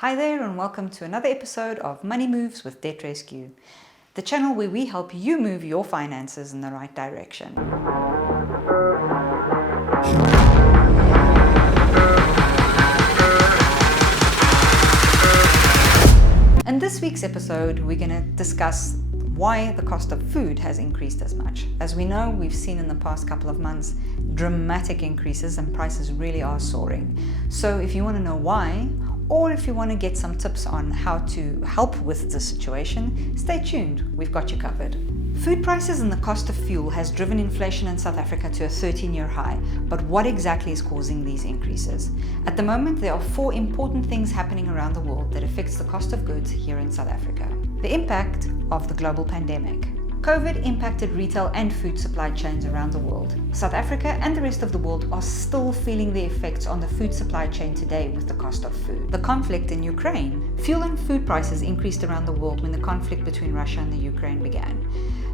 Hi there and welcome to another episode of Money Moves with Debt Rescue, the channel where we help you move your finances in the right direction. In this week's episode, we're going to discuss why the cost of food has increased as much. As we know, we've seen in the past couple of months dramatic increases and prices really are soaring. So if you want to know why, or if you want to get some tips on how to help with the situation, stay tuned, we've got you covered. Food prices and the cost of fuel has driven inflation in South Africa to a 13-year high, but what exactly is causing these increases? At the moment, there are 4 important things happening around the world that affects the cost of goods here in South Africa. The impact of the global pandemic. COVID impacted retail and food supply chains around the world. South Africa and the rest of the world are still feeling the effects on the food supply chain today with the cost of food. The conflict in Ukraine. Fuel and food prices increased around the world when the conflict between Russia and the Ukraine began.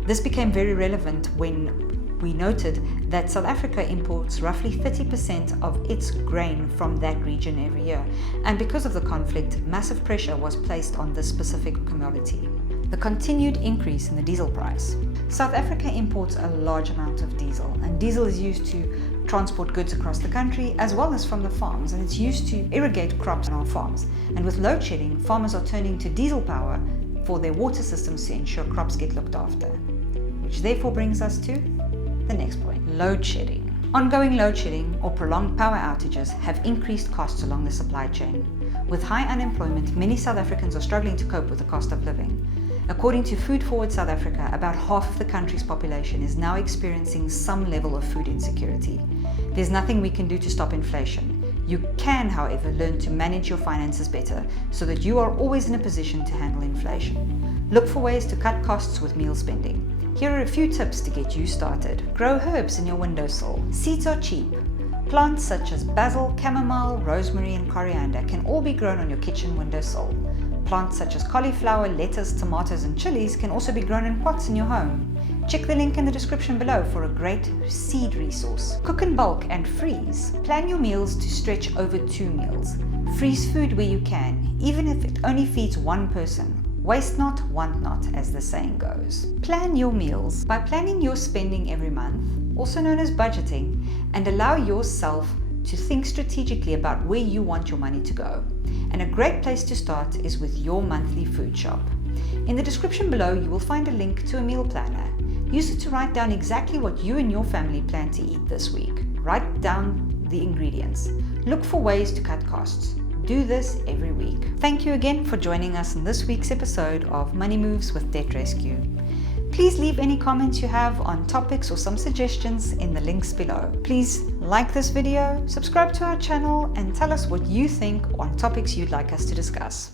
This became very relevant when we noted that South Africa imports roughly 30% of its grain from that region every year. And because of the conflict, massive pressure was placed on this specific commodity. The continued increase in the diesel price. South Africa imports a large amount of diesel, and diesel is used to transport goods across the country as well as from the farms, and it's used to irrigate crops on our farms. And with load shedding, farmers are turning to diesel power for their water systems to ensure crops get looked after. Which therefore brings us to the next point, load shedding. Ongoing load shedding or prolonged power outages have increased costs along the supply chain. With high unemployment, many South Africans are struggling to cope with the cost of living. According to Food Forward South Africa, about half of the country's population is now experiencing some level of food insecurity. There's nothing we can do to stop inflation. You can, however, learn to manage your finances better so that you are always in a position to handle inflation. Look for ways to cut costs with meal spending. Here are a few tips to get you started. Grow herbs in your windowsill. Seeds are cheap. Plants such as basil, chamomile, rosemary, and coriander can all be grown on your kitchen windowsill. Plants such as cauliflower, lettuce, tomatoes, and chilies can also be grown in pots in your home. Check the link in the description below for a great seed resource. Cook in bulk and freeze. Plan your meals to stretch over 2 meals. Freeze food where you can, even if it only feeds one person. Waste not, want not, as the saying goes. Plan your meals by planning your spending every month, also known as budgeting, and allow yourself to think strategically about where you want your money to go. And a great place to start is with your monthly food shop. In the description below, you will find a link to a meal planner. Use it to write down exactly what you and your family plan to eat this week. Write down the ingredients. Look for ways to cut costs. Do this every week. Thank you again for joining us in this week's episode of Money Moves with Debt Rescue. Please leave any comments you have on topics or some suggestions in the links below. Please like this video, subscribe to our channel, and tell us what you think on topics you'd like us to discuss.